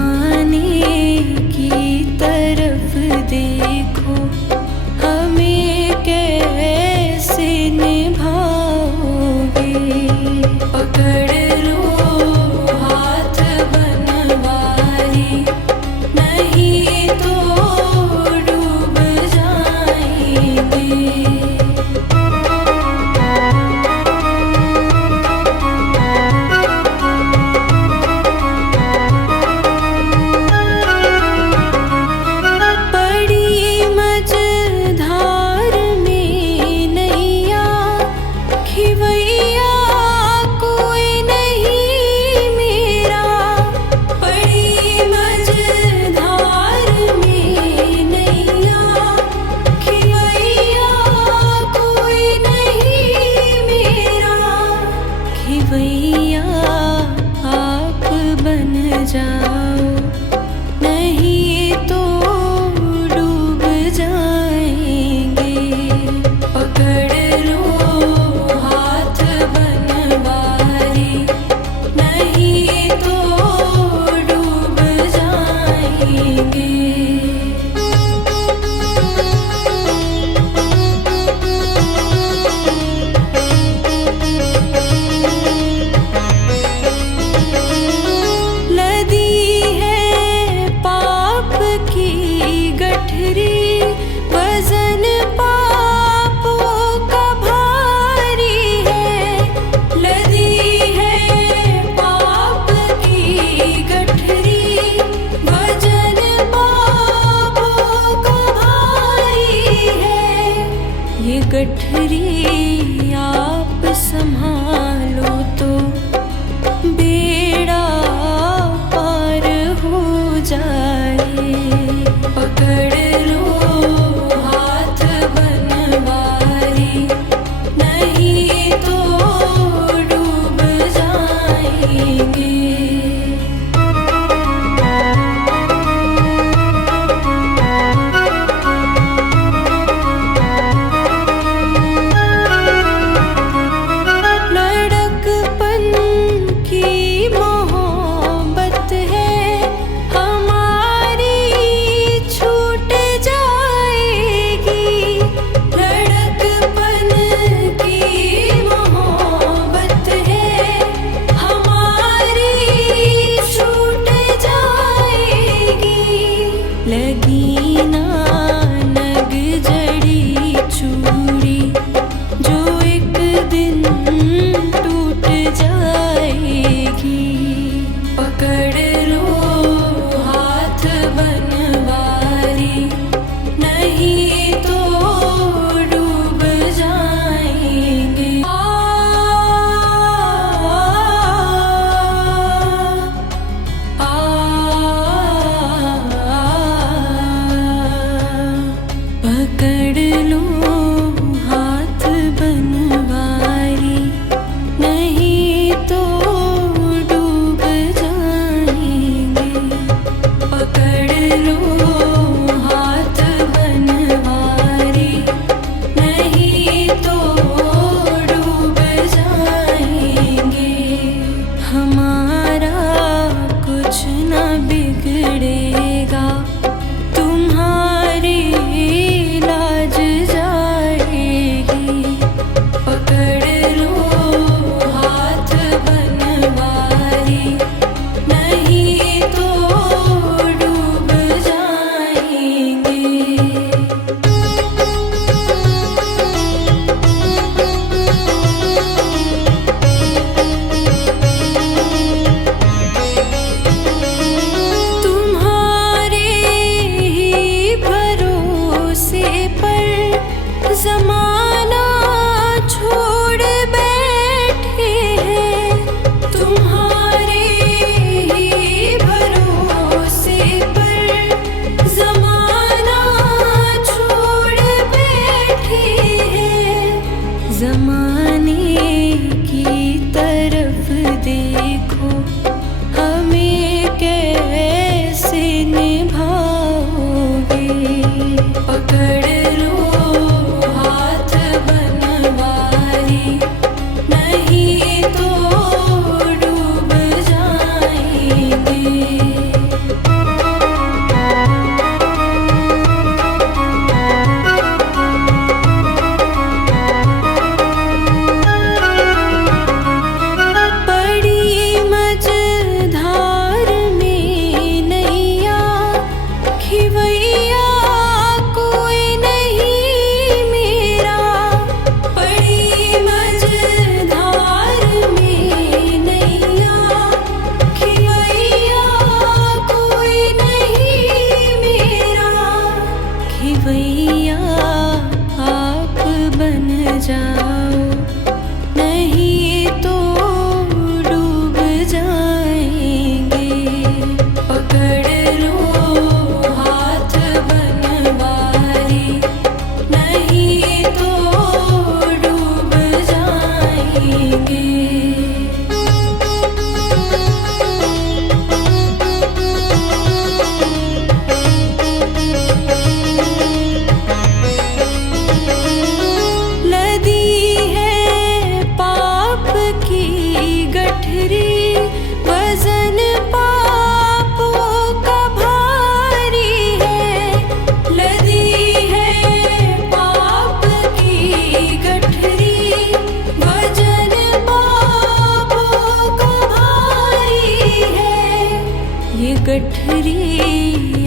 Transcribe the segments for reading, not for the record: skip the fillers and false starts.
जमाने की तरफ देखो, हमें कैसे निभाओगे। पकड़ लो हाथ बनवारी, नहीं तो डूब जाएंगे। भैया आप बन जाओ, नहीं तो डूब जाएंगे। पकड़ लो हाथ बनवारी, नहीं तो डूब जाएंगे। वजन पापों का भारी है, लदी है पाप की गठरी। वजन पापों का भारी है, ये गठरी आप संभालो तो बेड़ा पार हो जाए। पकड़ लो हाथ बनवारी, नहीं तो डूब जाएंगे। लड़कपन की मोहब्बत है हमारी, छूट जाएगी। लड़कपन की मोहब्बत है हमारी, छूट जाएगी। लगी ना नग जड़ी चूड़ी, जो एक दिन टूट जाएगी। पकड़ लो हाथ बनवारी, नहीं तो डूब जाएंगे। पकड़ लो हाथ बनवारी, नहीं तो डूब जाएंगे। पकड़ लो हाथ बनवारी, नहीं तो डूब जाएंगे। हमारा कुछ न बिगड़ेगा, तुम्हारी लाज जाएगी। पकड़ लो हाथ बनवारी, नहीं तो डूब जाएंगे। तुम्हारा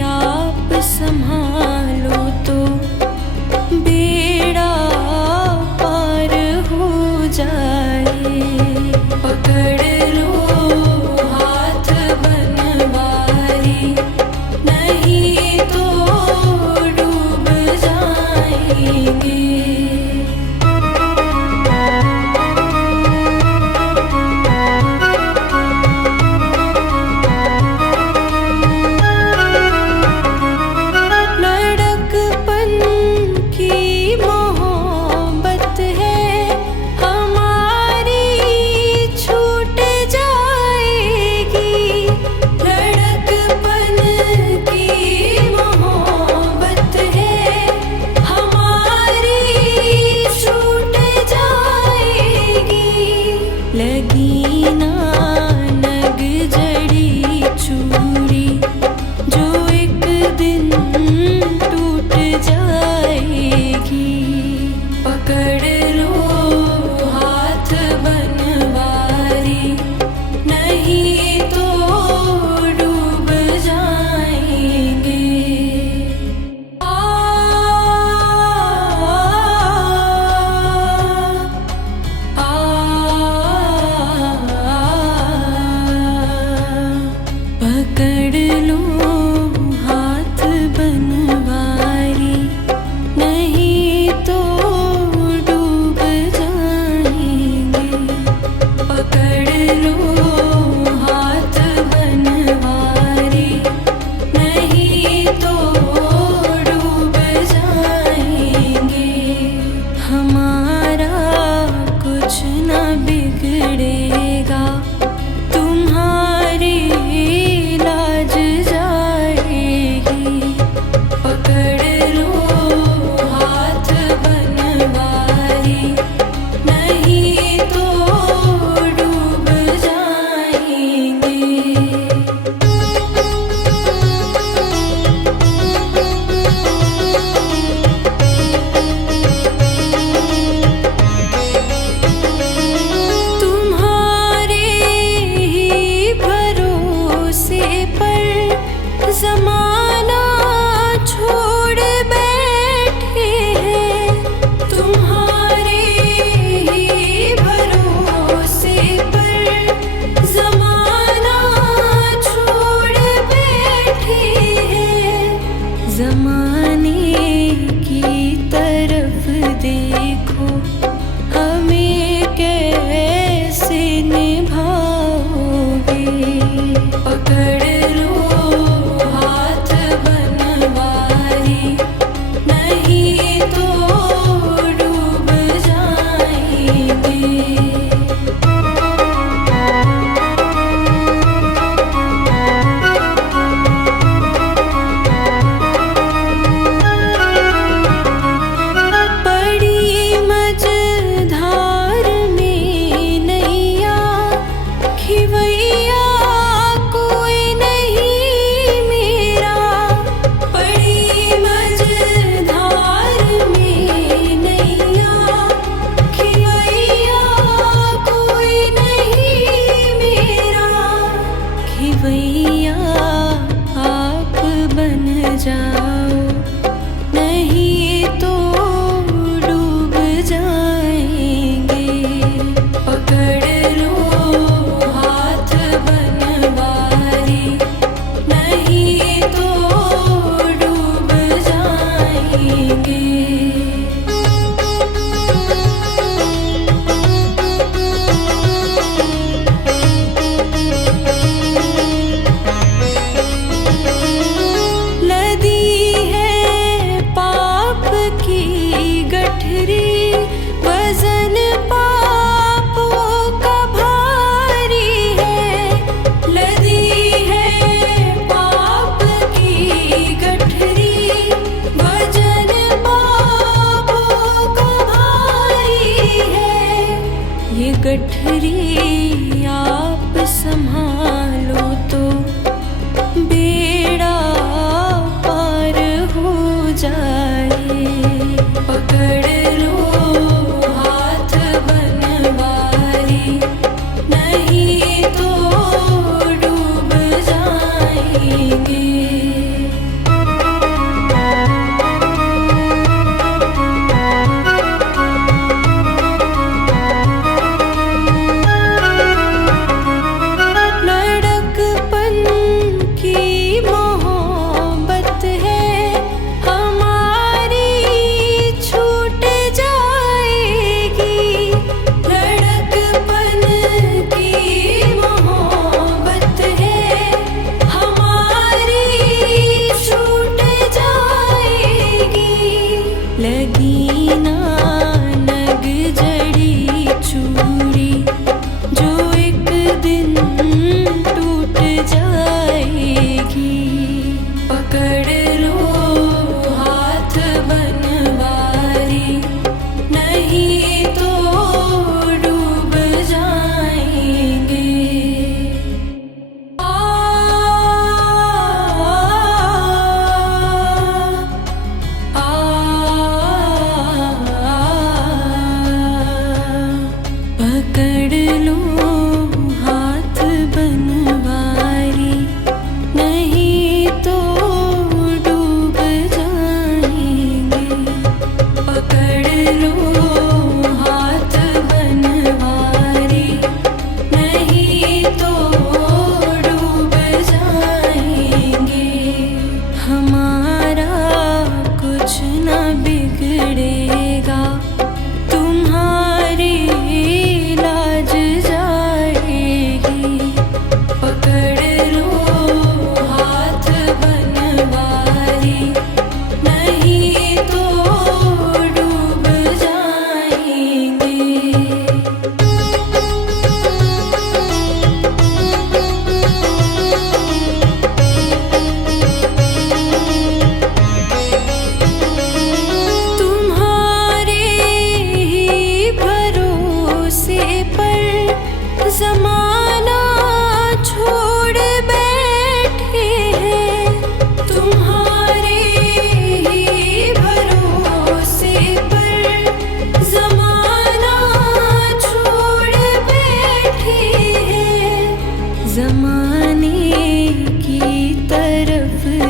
आप संभालो तो बेड़ा पार हो जाए। पकड़ लो हाथ बनवारी, नहीं तो डूब जाएंगे।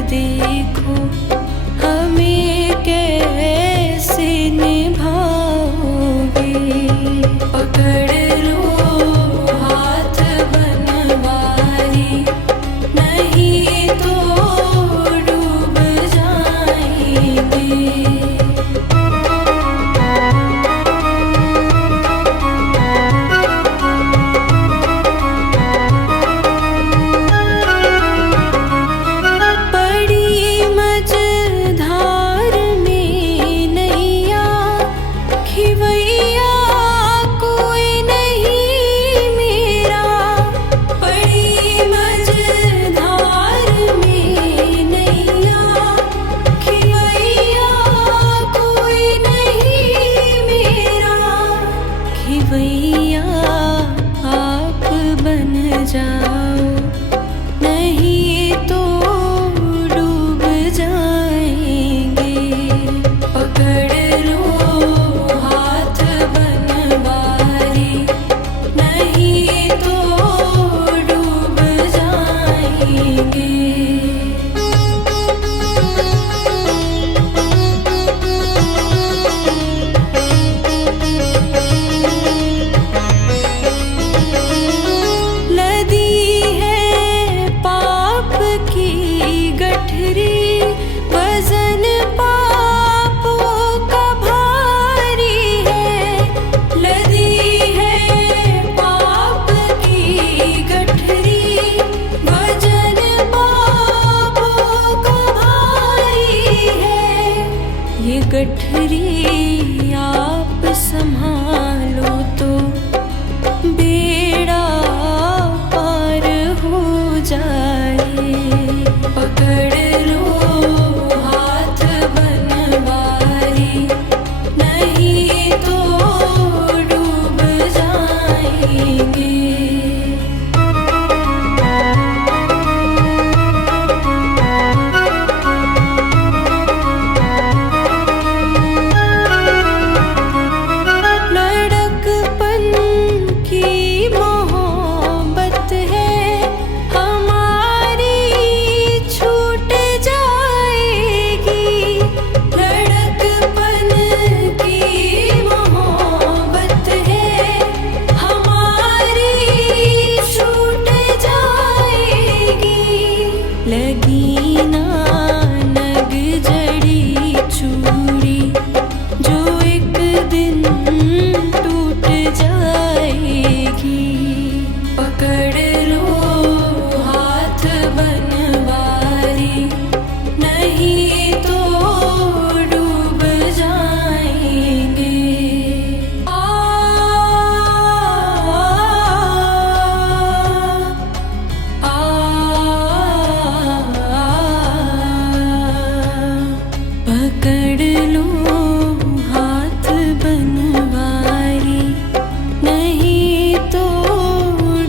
देखो हमें कैसे निभाओगे। पकड़ लो हाथ बनवारी, नहीं तो डूब जाएंगे। खिवैया आप बन जाओ, नहीं तो डूब जाएंगे। पकड़ लो हाथ बनवारी, नहीं तो डूब जाएंगे। वजन पापों का भारी है, लदी है पाप की गठरी। वजन पापों का भारी है, ये गठरी आप संभालो तो बेड़ा पार हो जाए। पकड़ लो हाथ बनवारी, नहीं तो डूब जाएंगे। लड़कपन की मोहब्बत है हमारी, छूट जाएगी। लड़कपन की मोहब्बत है हमारी, छूट जाएगी। लगी ना नग जड़ी चूड़ी, जो एक दिन टूट जाएगी। पकड़ लो हाथ बनवारी, नहीं तो डूब जाएंगे। पकड़ लो हाथ बनवारी, नहीं तो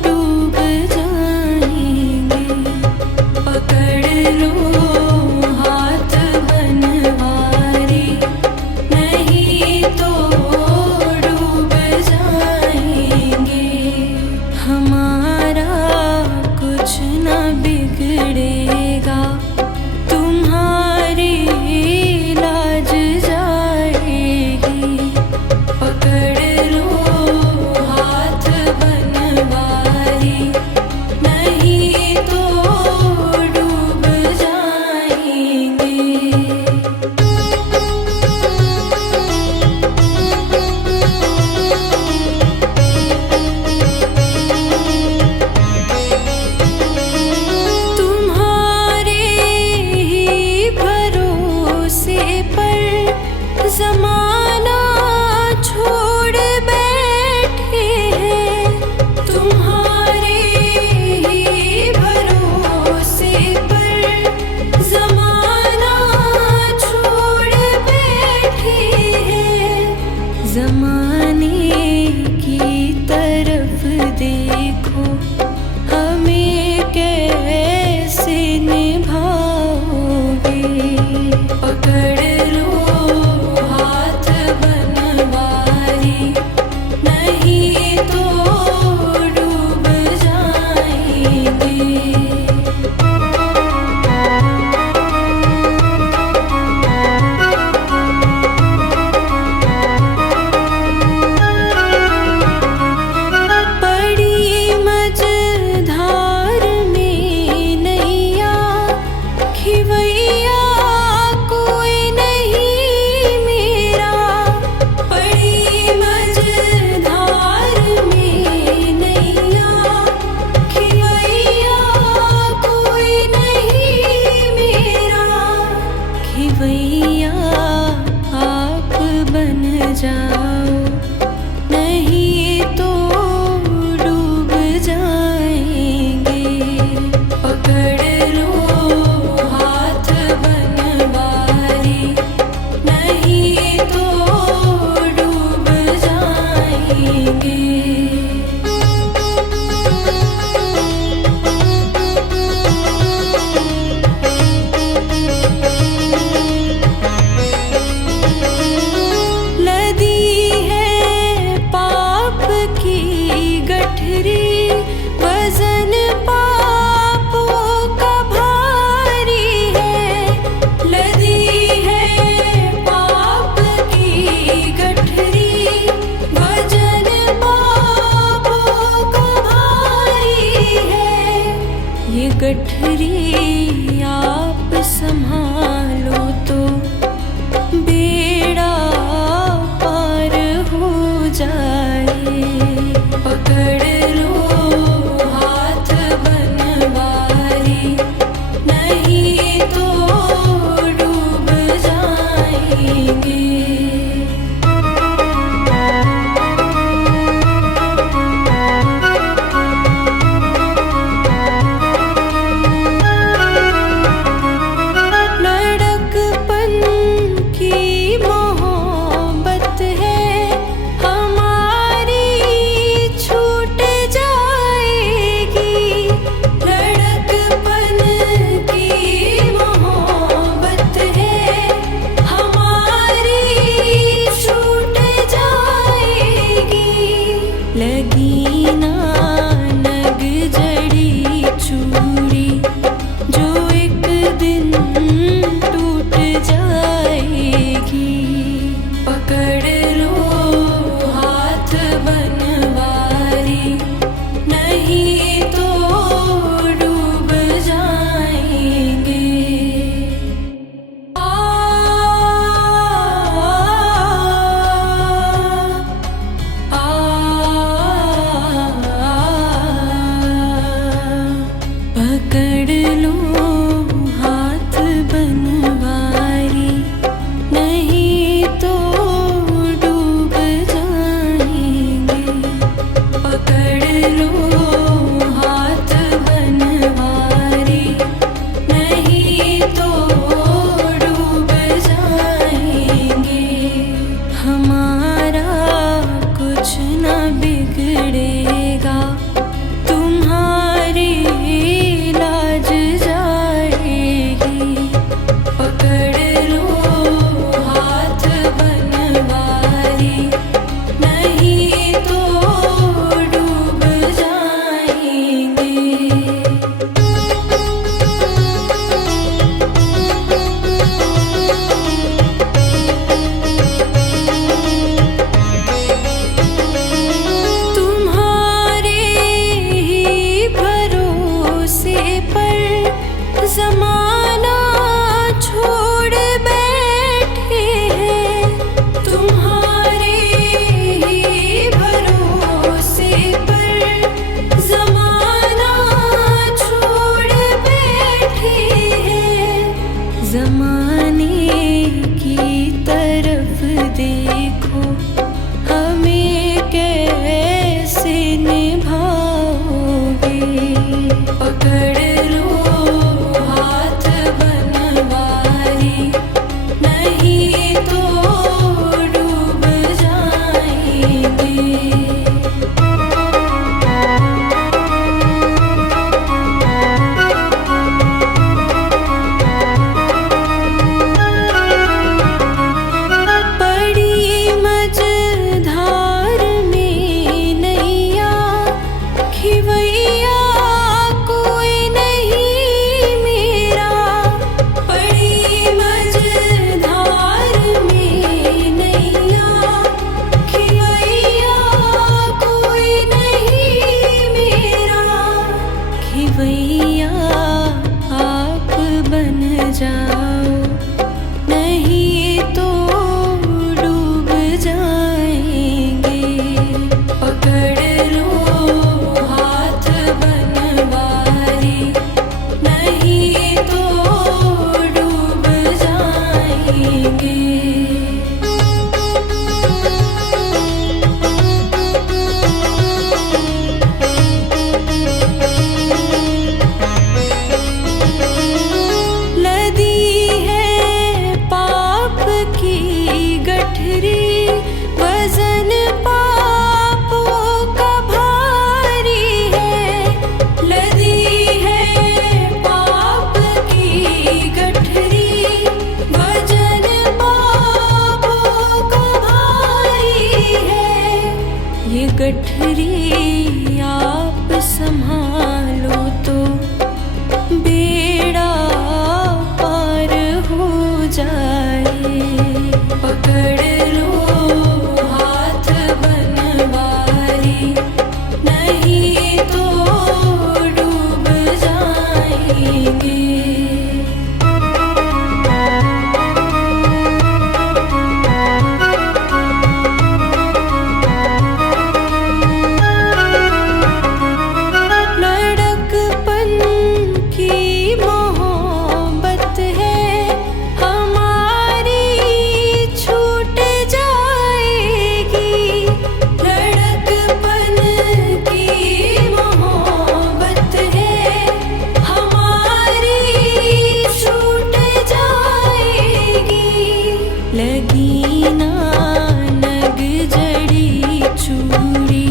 डूब जाएंगे। पकड़ लो हाथ बनवारी, नहीं तो डूब जाएंगे। हमारा कुछ न बिगड़ेगा, तुम्हारी लाज जाएगी। पकड़ लो हाथ बनवारी, नहीं तो डूब जाएंगे। तुम्हारे ही भरोसे पर ज़माना छोड़ बैठे हैं। तुम्हारे ही भरोसे पर ज़माना छोड़ बैठे हैं। ज़माने की तरफ देखो हमें कैसे निभाओगे। पकड़ लो हाथ खिवैया कोई नहीं मेरा, बड़ी मझधार में नैया। खिवैया कोई नहीं मेरा, खिवैया आप बन जाओ, नहीं तो डूब जाएंगे। पकड़ लो हाथ बनवारी, नहीं तो डूब जाएंगे। लदी है पाप की गठरी, वजन पापों का भारी है। लदी है पाप की गठरी, वजन पापों का भारी है। ये गठरी आप संभालो तो बेड़ा पार हो जाए। पकड़ लो हाथ बनवारी, नहीं तो डूब जाएंगे। लड़कपन की मोहब्बत है हमारी, छूट जाएगी। लड़कपन की मोहब्बत है हमारी, छूट जाएगी। लगी ना नग जड़ी चूड़ी, जो एक दिन टूट जाएगी। पकड़ लो हाथ बनवारी, नहीं तो डूब जाएंगे। आ, पकड़ लो हाथ बनवारी, नहीं तो डूब जाएंगे। पकड़ लो हाथ बनवारी, नहीं तो डूब जाएंगे। हमारा कुछ न बिगड़ेगा, तुम्हारी लाज जाएगी। पकड़ लो हाथ बनवारी, नहीं तो डूब जाएंगे। तुम्हारे ही भरोसे पर जमाना छोड़ बैठे हैं। तुम्हारे ही भरोसे पर जमाना छोड़ बैठे हैं। जमाने की तरफ देखो, हमें कैसे निभाओगे। पकड़ लो हाथ बनवारी, नहीं तो डूब जाएंगे। बड़ी मझधार जाओ, नहीं तो डूब जाएंगे। पकड़ लो हाथ बनवारी, नहीं तो डूब जाएंगे। लदी है पाप की गठरी, वजन पापों का भारी है। लदी है पाप की गठरी, वजन पापों का भारी है। ये गठरी आप संभालो तो बेड़ा पार हो जाए। पकड़ लो हाथ बनवारी, नहीं तो डूब जाएंगे। लड़कपन की मोहब्बत है हमारी, छूट जाएगी। लड़कपन की मोहब्बत है हमारी, छूट जाएगी। लगी ना नग जड़ी चूड़ी,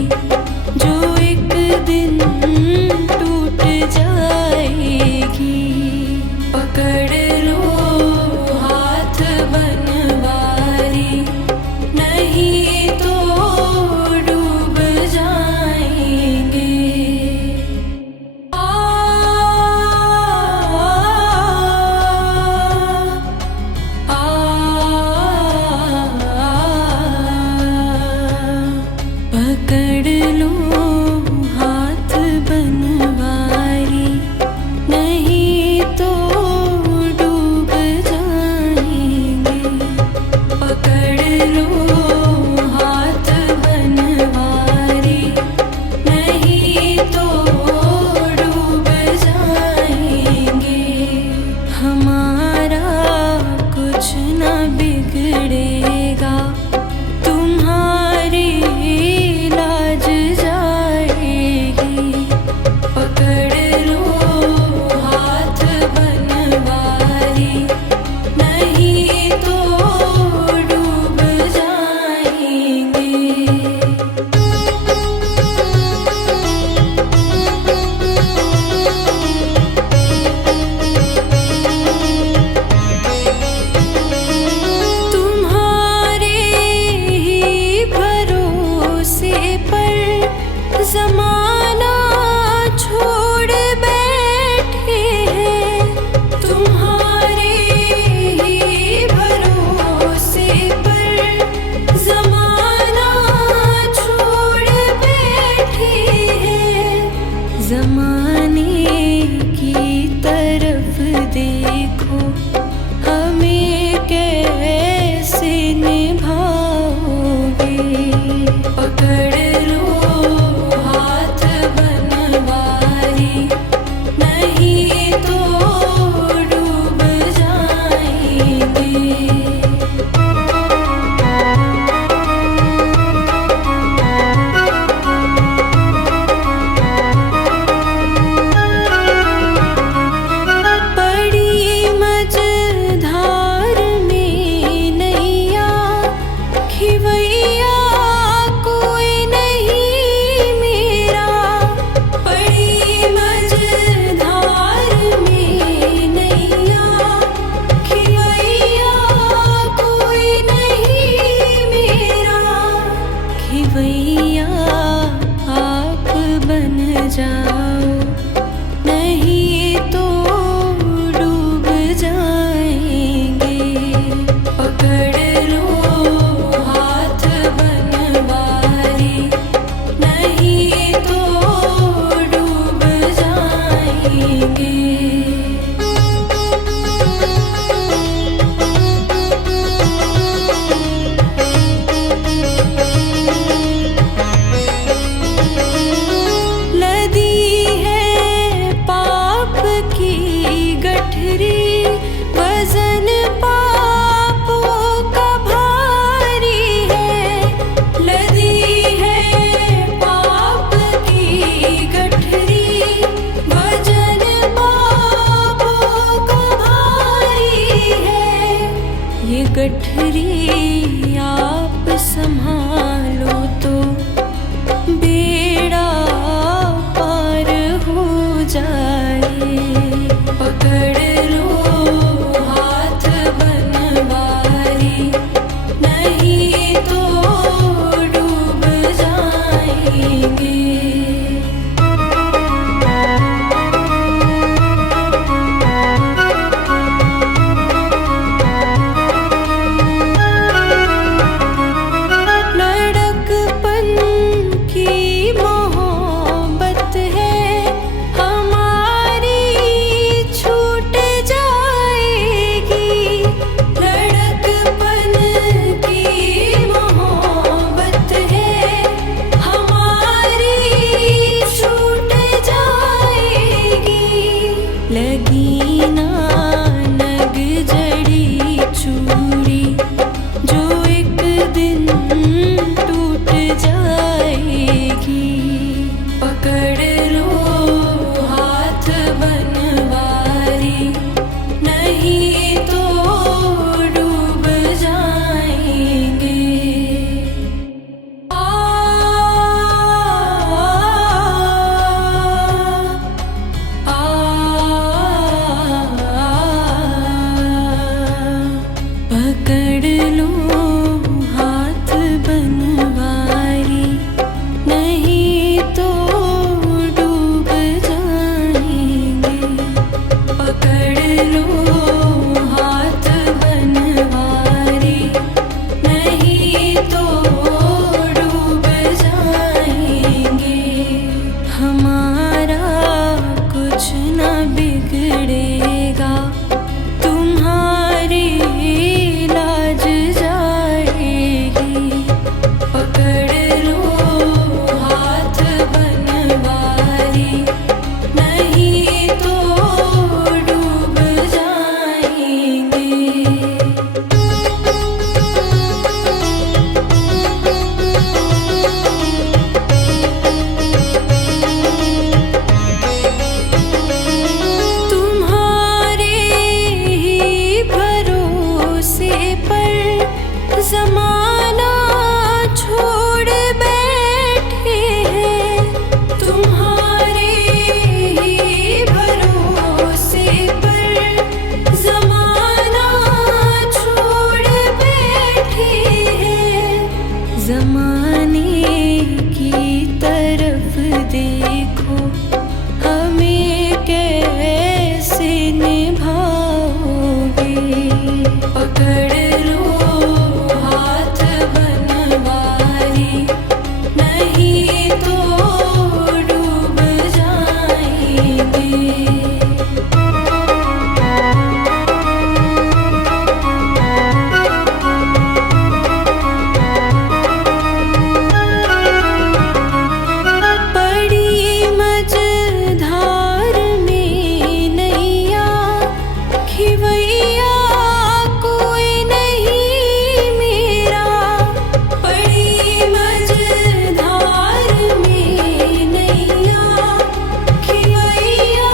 जो एक दिन टूट जाएगी। पकड़ लो हाथ बनवारी, नहीं तो डूब जाएंगे। पकड़ लो हाथ बनवारी, नहीं तो डूब जाएंगे। पकड़ लो हाथ बनवारी, नहीं तो डूब जाएंगे। हमारा कुछ न बिगड़ेगा, तुम्हारी लाज जाएगी। पकड़ लो हाथ बनवारी, नहीं तो डूब जाएंगे। तुम्हारी गठरी आप संभालो तो बेड़ा पार हो जाए। पकड़ लो हाथ बनवारी, नहीं तो डूब जाएंगे। लगी ना नग जड़ी चूड़ी, जो एक दिन टूट जाएगी। पकड़ लो हाथ बनवारी, नहीं तो डूब जाएंगे। पकड़ लो हाथ बनवारी, नहीं तो डूब जाएंगे। पकड़ लो हाथ बनवारी, नहीं तो डूब जाएंगे। हमारा कुछ न बिगड़ेगा, तुम्हारी लाज जाएगी। पकड़ लो हाथ बनवारी, नहीं तो डूब जाएंगे। तुम्हारे ही भरोसे पर ज़माना छोड़ बैठे हैं। तुम्हारे ही भरोसे पर ज़माना छोड़ बैठे हैं। ज़माने की तरफ देखो, हमें कैसे निभाओगे। पकड़ लो हाथ बनवारी, नहीं तो डूब जाएंगे। बड़ी मझधार में नैया, खिवैया कोई नहीं मेरा। बड़ी मझधार में नैया, खिवैया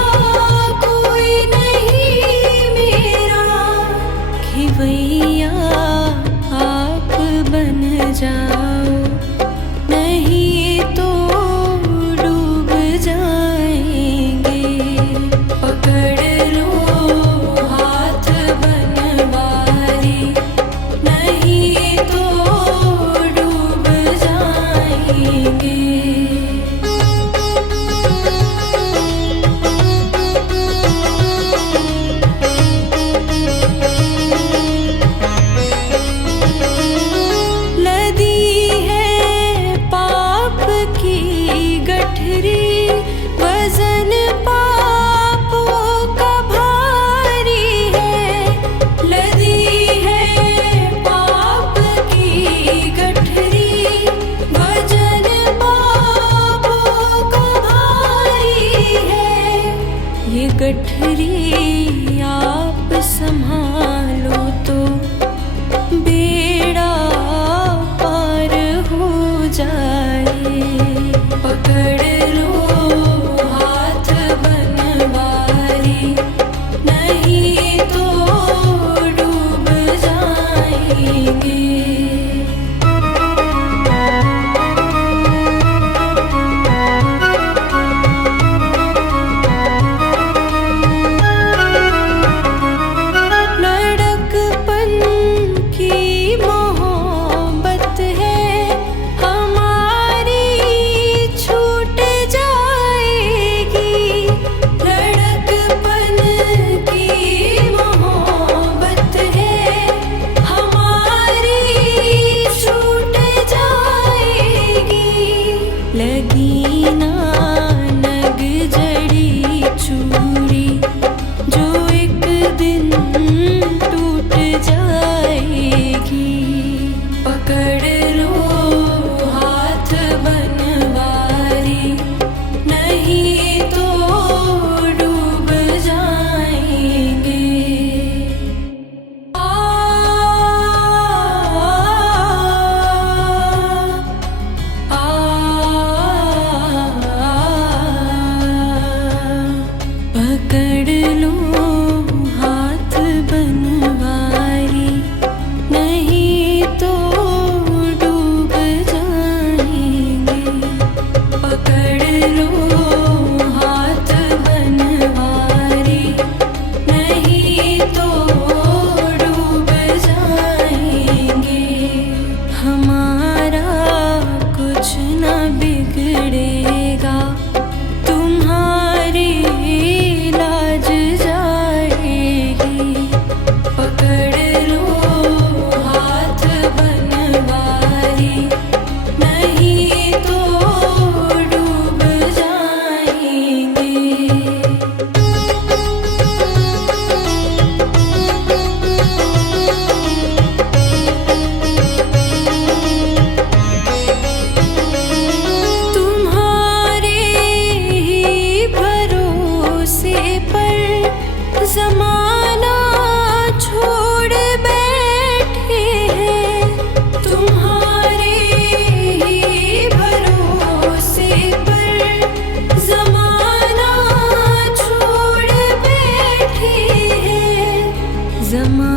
कोई नहीं मेरा। खिवैया आप बन जाओ, नहीं तो डूब जाएंगे। पकड़ लो हाथ बनवारी, नहीं तो डूब जाएंगे। लदी है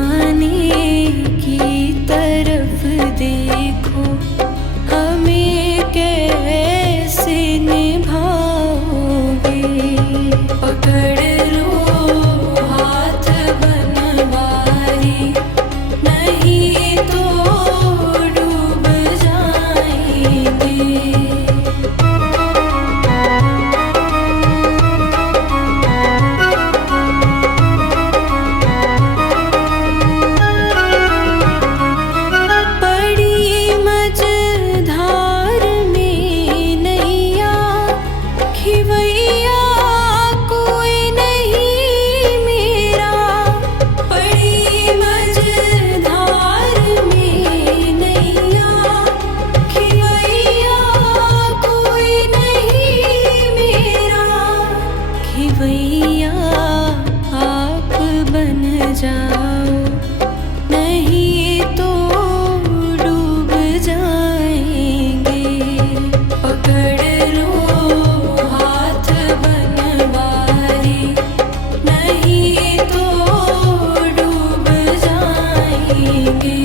जमाने की तरफ देखो, हमें कैसे निभाओगे। पकड़ लो हाथ बनवारी, नहीं तो डूब जाएंगे। खिवैया आप बन जाओ, नहीं तो डूब जाएंगे। पकड़ लो हाथ बनवारी, नहीं तो डूब जाएंगे।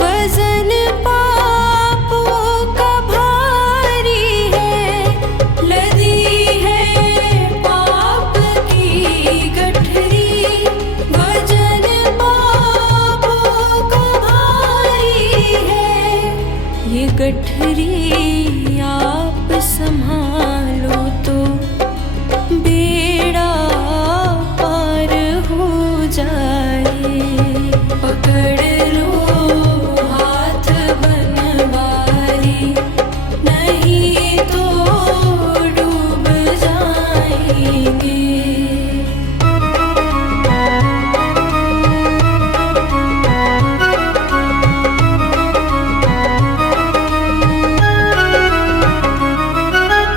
वजन पापों का भारी है, लदी है पाप की गठरी। वजन पापों का भारी है, ये गठरी आप संभालो तो बेड़ा पार हो जाए। पकड़ लो हाथ बनवारी, नहीं तो डूब जाएंगे।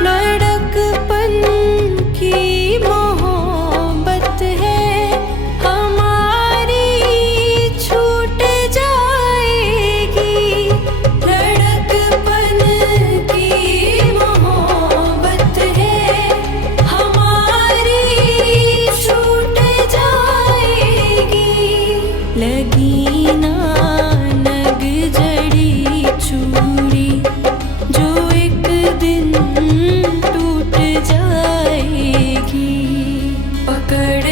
लड़कपन की मोहब्बत है हमारी, छूट जाएगी। लड़कपन की मोहब्बत है हमारी, छूट जाएगी। लगी ना नग जड़ी चूड़ी, जो एक दिन टूट जाएगी। पकड़